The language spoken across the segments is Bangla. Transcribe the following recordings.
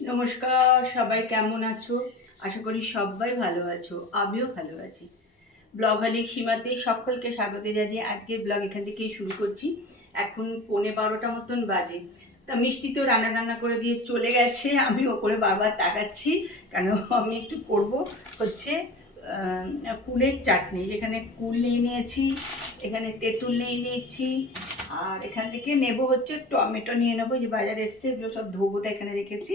নমস্কার, সবাই কেমন আছো? আশা করি সবাই ভালো আছো, আমিও ভালো আছি। ব্লগালিক সীমাতে সকলকে স্বাগত জানিয়ে আজকের ব্লগ এখান থেকেই শুরু করছি। এখন 11:15 মতন বাজে। তা মিষ্টি তো রান্না করে দিয়ে চলে গেছে, আমি ওপরে বারবার তাকাচ্ছি কেন আমি একটু করব হচ্ছে কুলের চাটনি। এখানে কুল নিয়ে নিয়েছি, এখানে তেঁতুল নিয়ে নিয়েছি, আর এখান থেকে নেব হচ্ছে টমেটো নিয়ে নেবো, যে বাজারে এসছে, এগুলো সব ধোবো, তো এখানে রেখেছি,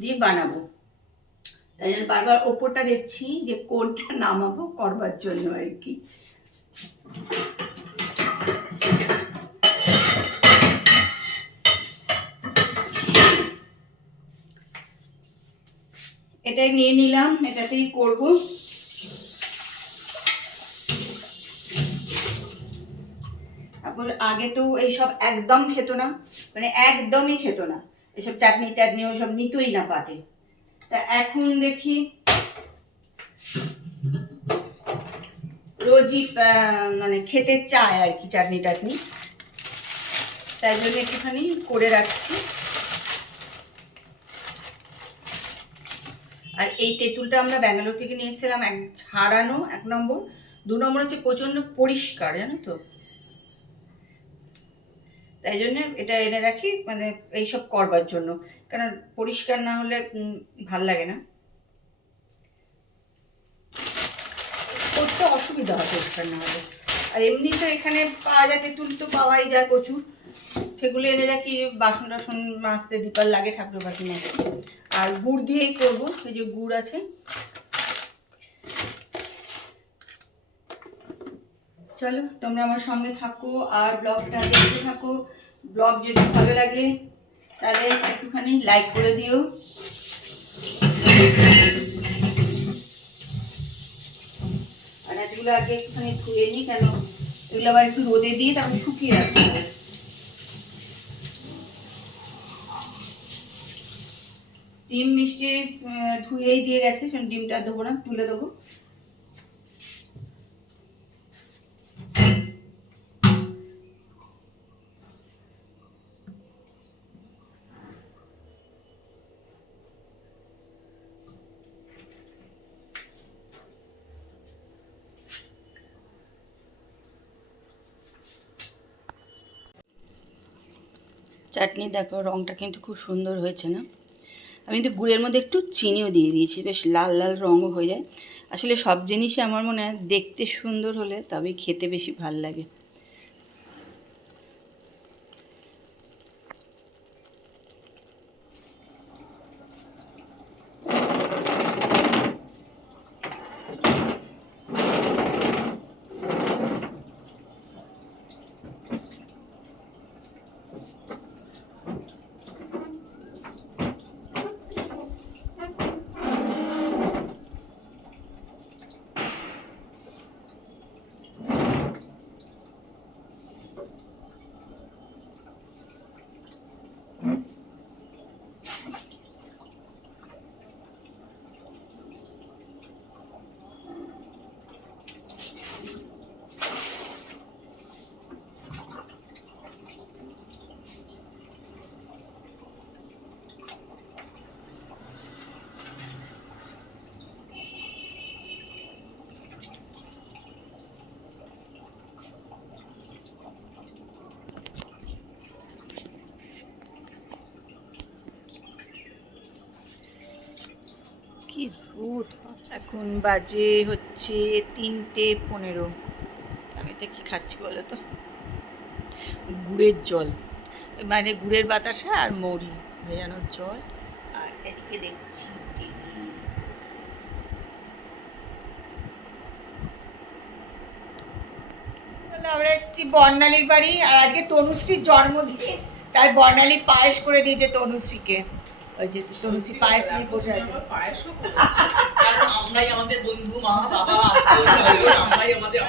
দিয়ে বানাবো। তাই জন্য বারবার ওপরটা দেখছি যে কোনটা নামাবো করবার জন্য আর কি। এটাই নিয়ে নিলাম, এটাতেই করব। তারপর আগে তো এইসব একদম খেত না, মানে একদমই খেত না, এসব চাটনি টাটনি ওইসব নিতই না পাতে। তা এখন দেখি রোজই মানে খেতে চায় আর কি চাটনি টাটনি, তাই জন্য একটুখানি করে রাখছি। আর এই তেঁতুলটা আমরা ব্যাঙ্গালোর থেকে নিয়ে এসেছিলাম, ছাড়ানো 1 নম্বর, 2 নম্বর হচ্ছে প্রচণ্ড পরিষ্কার, জানো তো, তাই জন্য এটা এনে রাখি, মানে এইসব করবার জন্য, কারণ পরিষ্কার না হলে ভাল লাগে না, করতে অসুবিধা হয় পরিষ্কার না হলে। আর এমনি তো এখানে পাওয়া যায় তেঁতুল, তো পাওয়াই যায় প্রচুর, সেগুলো এনে রাখি, বাসন টাসন মাজতে দীপার লাগে, ঠাকুর বাকি মাজতে। আর গুড় দিয়েই করবো, এই যে গুড় আছে। চলো তোমরা আমার সঙ্গে থাকো আর ব্লগটা দেখতে থাকো। ব্লগ যদি ভালো লাগে তাহলে একটুখানি লাইক করে দিও। আর এগুলো আগে একটুখানি ধুয়ে নিই, কেন এগুলো আবার একটু রোদে দিয়ে তারপর শুকিয়ে রাখতে হবে। ডিম মিষ্টি ধুয়েই দিয়ে গেছে, ডিমটা দেবো না, তুলে দেবো। চাটনি দেখো রঙটা কিন্তু খুব সুন্দর হয়েছে না? আমি কিন্তু গুড়ের মধ্যে একটু চিনিও দিয়ে দিয়েছি, বেশ লাল লাল রঙও হয়ে যায়। আসলে সব জিনিসই আমার মনে হয় দেখতে সুন্দর হলে তবেই খেতে বেশি ভাল লাগে। কি রোদ! এখন বাজে হচ্ছে 3:15। আমি এটা কি খাচ্ছি বলো তো? গুড়ের জল, মানে গুড়ের বাতাসা আর মৌরি ভেজানোর জল। আর এদিকে দেখছি আমরা এসেছি বর্ণালীর বাড়ি, আর আজকে তনুশ্রীর জন্মদিন, তাই বর্ণালী পায়েস করে দিয়েছে তনুশ্রীকে। ওই যে তনুশ্রী পায়েস নিয়ে বসে আছে। কারণ আমরাই আমাদের বন্ধু, মা বাবা, আত্মীয়, আমরাই আমাদের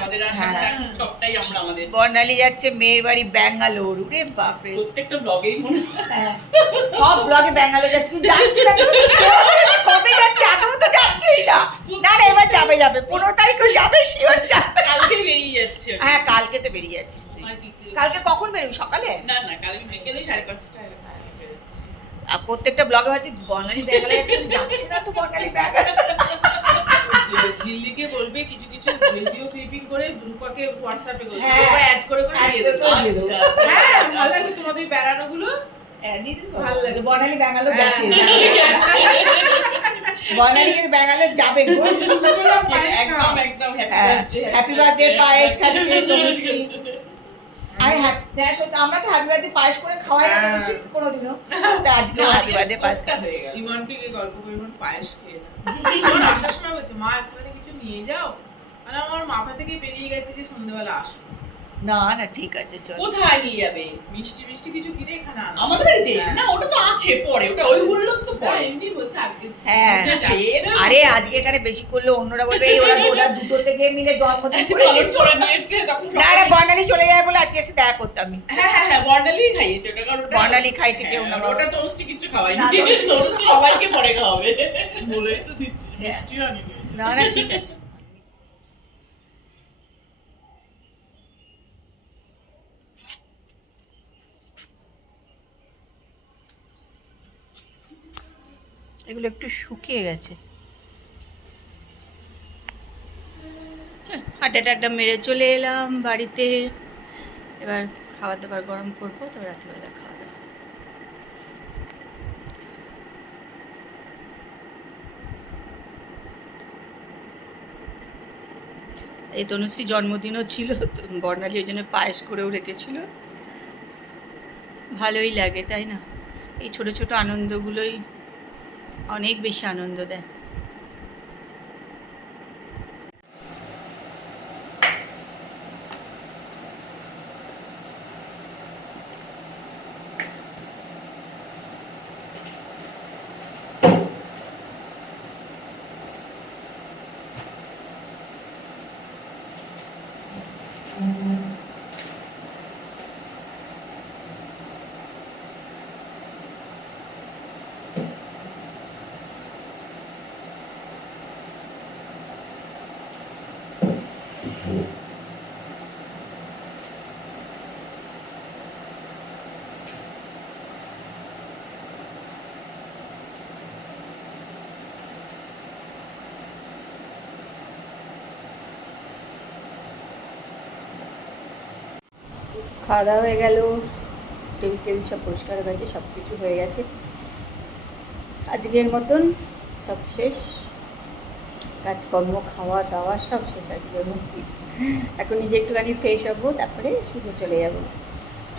সবটাই আমরা আমাদের। বর্ণালী যাচ্ছে মেয়ের বাড়ি ব্যাঙ্গালোর। উরে বাপরে, প্রত্যেকটা ব্লগেই মনে হয় সব ব্লগে ব্যাঙ্গালোর যাচ্ছে। যাচ্ছি না কবে যাচ্ছে? আদৌ তো যাচ্ছেই না। না না, এবার যাবে 15 তারিখেও যাবে, শিওর যাবে। কালকে বেরিয়ে যাচ্ছে। হ্যাঁ, কালকে তো বেরিয়ে যাচ্ছিস তুই। কালকে কখন বেরোবি? সকালে? না না, কালকে বিকেলে 5:30 বেরোচ্ছি। আর প্রত্যেকটা ব্লগে হচ্ছে বর্ণালী ব্যাঙ্গালোর যাচ্ছে না তো বর্ণালী ব্যাঙ্গালোর। ঝিল্লিকে বলবে কিছু কিছু ভিডিও ক্লিপিং করে গ্রুপকে হোয়াটসঅ্যাপে করে হ্যাঁ, অ্যাড করে দিয়ে দেবো। হ্যাঁ, ভালো লাগবে তোমাদের বেড়ানোগুলো। ভালো লাগে। বর্ণালী ব্যাঙ্গালোর যাচ্ছে, বর্ণালী কিন্তু ব্যাঙ্গালোর যাবে গো। একদম একদম হ্যাপি বার্থডে পায়েস খাচ্ছে তনুশ্রী। আরে আমরা তো হ্যাপি বার্থডে পায়েস করে খাওয়াই না তনুশ্রী কোনোদিনও, তো আজকে হ্যাপি বার্থডে পায়েস খাচ্ছে। ইমনকে গল্প করে ইমন পায়েস খেয়ে ইমন আসার সময় বলছে মা একটুখানি কিছু নিয়ে যাও, আর আমার মাথা থেকে বেরিয়ে গেছে যে সন্ধ্যাবেলা আসবো। না না, ঠিক আছে, চল। কোথায় নিয়ে যাবে? মিষ্টি মিষ্টি কিছু কিনে এখানে আনো আমাদের বাড়িতে। না, ওটা তো আছে পরে, ওটা ওই উল্লেখ তো পরে। এমনি বলছে আজকে। হ্যাঁ, আরে আজকে এখানে বেশি করলে অন্যরা বলবে এই ওরা দুটো থেকে মিলে জন্মদিন করে চলে নিয়েছে। না না, বর্ণালী চলে যাবে বলে আজকে এসে দেখা করতাম আমি। হ্যাঁ, বর্ণালী খাইয়েছে ওটা, কারণ বর্ণালী খাইছে, কেউ না। ওটা তনুশ্রী কিছু খাওয়াই না, তনুশ্রী সবাইকে পরে খাওয়াবে বলেই তো দিচ্ছি। মিষ্টিও আনিনি। না না, ঠিক আছে। এগুলো একটু শুকিয়ে গেছে। হাঁটাটা একটা মেরে চলে এলাম বাড়িতে। এবার খাবার দাবার গরম করবো, তবে রাত্রিবেলা খাওয়া দাওয়া। এই তনুশ্রী জন্মদিনও ছিল, বর্ণালী ওই জন্য পায়েস করেও রেখেছিল। ভালোই লাগে, তাই না? এই ছোট ছোট আনন্দগুলোই অনেক বেশি আনন্দ দেয়। খাওয়া দাওয়া হয়ে গেল, টেবিল সব পরিষ্কার হয়ে গেছে, সব কিছু হয়ে গেছে। আজকের মতন সব শেষ, কাজকর্ম খাওয়া দাওয়া সব শেষ আজকের মধ্যে। এখন নিজে একটুখানি ফ্রেশ হবো, তারপরে শুতে চলে যাবো।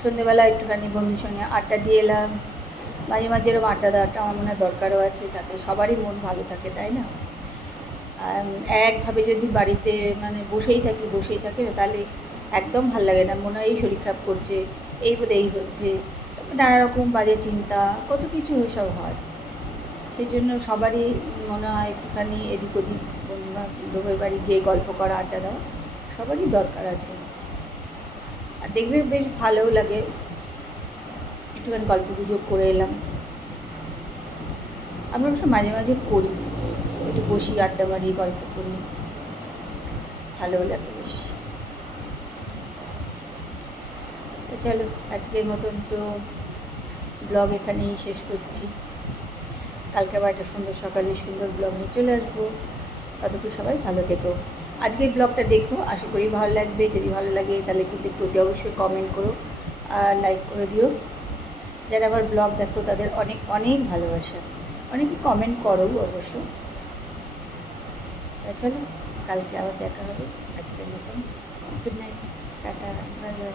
সন্ধ্যেবেলা একটুখানি বন্ধুর সঙ্গে আড্ডা দিয়ে এলাম। মাঝে মাঝে এরকম আড্ডা দেওয়াটা আমার মনে হয় দরকারও আছে, তাতে সবারই মন ভালো থাকে, তাই না? একভাবে যদি বাড়িতে মানে বসেই থাকে তাহলে একদম ভাল লাগে না। মনে হয় এই শরীর খারাপ করছে, এই বোধহয় এই হচ্ছে, নানা রকম বাজে চিন্তা, কত কিছু এসব হয়। সেই জন্য সবারই মনে হয় একটুখানি এদিক ওদিক বন্ধু বান্ধবের বাড়ি গিয়ে গল্প করা, আড্ডা দেওয়া সবারই দরকার আছে। আর দেখবে বেশ ভালোও লাগে, একটুখানি গল্প গুজব করে এলাম। আমরা অবশ্য মাঝে মাঝে করি, একটু বসি, আড্ডা মারি, গল্প করি, ভালোও লাগে বেশ। চলো, আজকের মতন তো ব্লগ এখানেই শেষ করছি। কালকে আবার একটা সুন্দর সকালে সুন্দর ব্লগ নিয়ে চলে আসবো। ততক্ষণ সবাই ভালো থেকো। আজকের ব্লগটা দেখো, আশা করি ভালো লাগবে। যদি ভালো লাগে তাহলে কিন্তু প্রতি অবশ্যই কমেন্ট করো আর লাইক করে দিও। যারা আবার ব্লগ দেখো তাদের অনেক অনেক ভালোবাসা। অনেকে কমেন্ট করো অবশ্য, চলো কালকে আবার দেখা হবে। আজকের মতন good night, tata, bye bye.